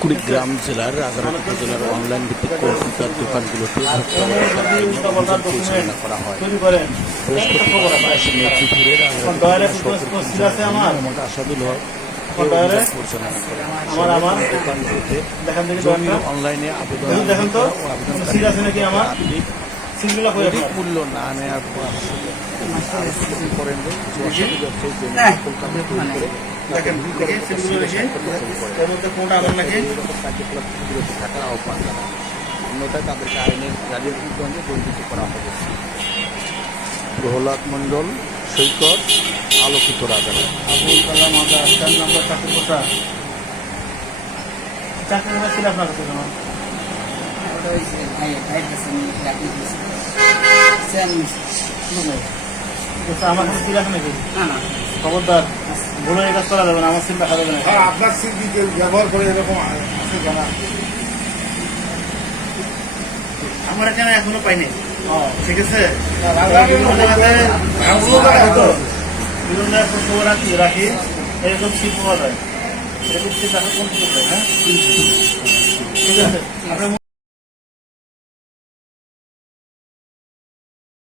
কুড়িগ্রাম জেলার রাজারহাট উপজেলার অনলাইন ভিত্তিক কম্পিউটার দোকানগুলোতে ভোক্তা অধিকার আইনে অভিযান পরিচালনা করা হয়। বৃহস্পতিবার 22 মে দুপুরে রাজারহাট মোহাম্মদ আসাদুল হক পরিচালনা করেন। দোকানগুলোতে জমি অনলাইনে আবেদন ও আবেদনকারী অধিক মূল্য না নেওয়ার করেন থাকার আহ্বান জানান। অন্যথায় তাদেরকে আইনের জারির বিরুদ্ধে দণ্ডিত করা হবে। প্রহ্লাদ মণ্ডল, সৈকত, আলোকিত রাজারহাট। আবুল কালাম আজাদ 4 নম্বর চাকরি কোটা চাকরি ছিল আপনার কাছে কেন? আমার কাছে ছিল নাকি? খবরদার বলে এই কাজ করা যাবে না, আমার সিম রাখা যাবে না। আপনার সিম ব্যবহার করে এরকম আছে জানা আমার এখানে এখনো পাইনি। ঠিক আছে, বিভিন্ন খবর রাখি এরকম সিম পাওয়া যায়, এরকম সিম রাখা কোন হ্যাঁ ঠিক আছে।